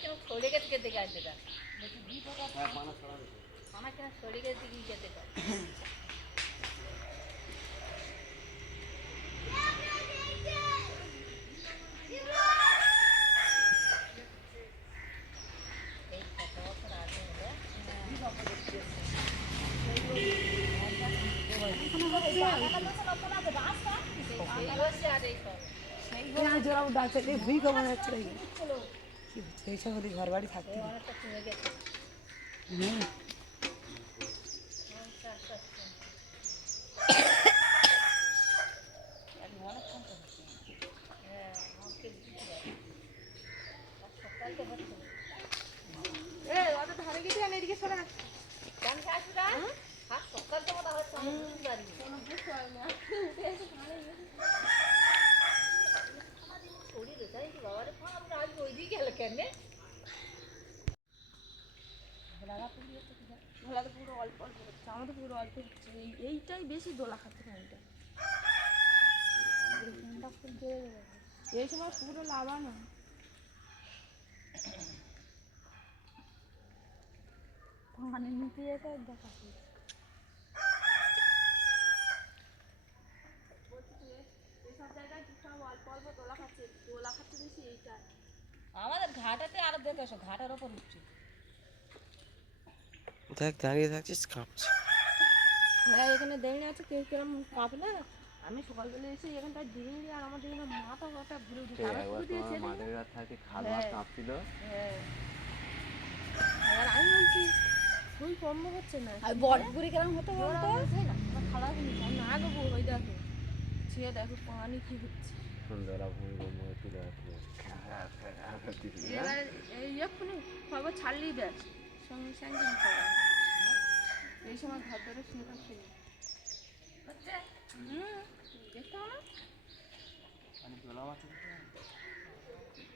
কেন সরে গেছে খেতে গাছ এটা হ্যাঁ পানা ছড়া গেছে আমার কেন সরে গেছে কি খেতে গাছ এই কত বছর আগে হলো এই হচ্ছে সব সেই সঙ্গে ঘর বাড়ি থাকতে হ্যাঁ সকাল তো হচ্ছে না। কেন খাচ্ছি না? আর সকাল তো মনে হচ্ছে ঘোলা তো পুরো অল্প অল্প হচ্ছে আমার তো পুরো অল্প হচ্ছে এই- এইটাই বেশি দোলা খাচ্ছে পানিটা এই সময় পুরো লাভানো মানে নিতে যেতে দেখা দোলা দোলা আমাদের ঘাটাতে আরও দেখে এসো ঘাটার ওপর উঠছে। দেখ দাঁড়িয়ে থাকছিস? কাঁপছে। হ্যাঁ এখানে দাঁড়িয়ে আছে কেউ কিরম কাঁপলে আমি সকালবেলা এসে এখানটা ডিঙি আর আমাদের এখানে মাথা কথা ঘুরে উঠে তারা শুধু দিয়েছে রে। মাঠের কাছে থাকে খাল হ্যাঁ। কাঁপছিল। হ্যাঁ। আর আমি বলছি খুবই কম হচ্ছে না। আর বটগুড়ি কেমন হতো ওরা বলছে না? আমার খালা না দেবো ওই দেখো ছেড়ে দেখো পানি কি হচ্ছে সন্ধ্যাবেলা ভূমিকম্প তুলে আসলো এবার এই এক্ষুনি খবর ছাড়লেই দেখ সঙ্গে সঙ্গে খবর এই সময় ঘর ধরে শুনে থাকছে হুম। দেখতে হবে না?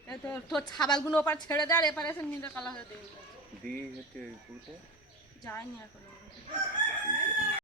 এই তো? তোর ছাবালগুলো ওপার ছেড়ে দে আর এপারে এসে নীলে কালা হয়ে দেবে দিয়ে হচ্ছে যায়নি এখনও।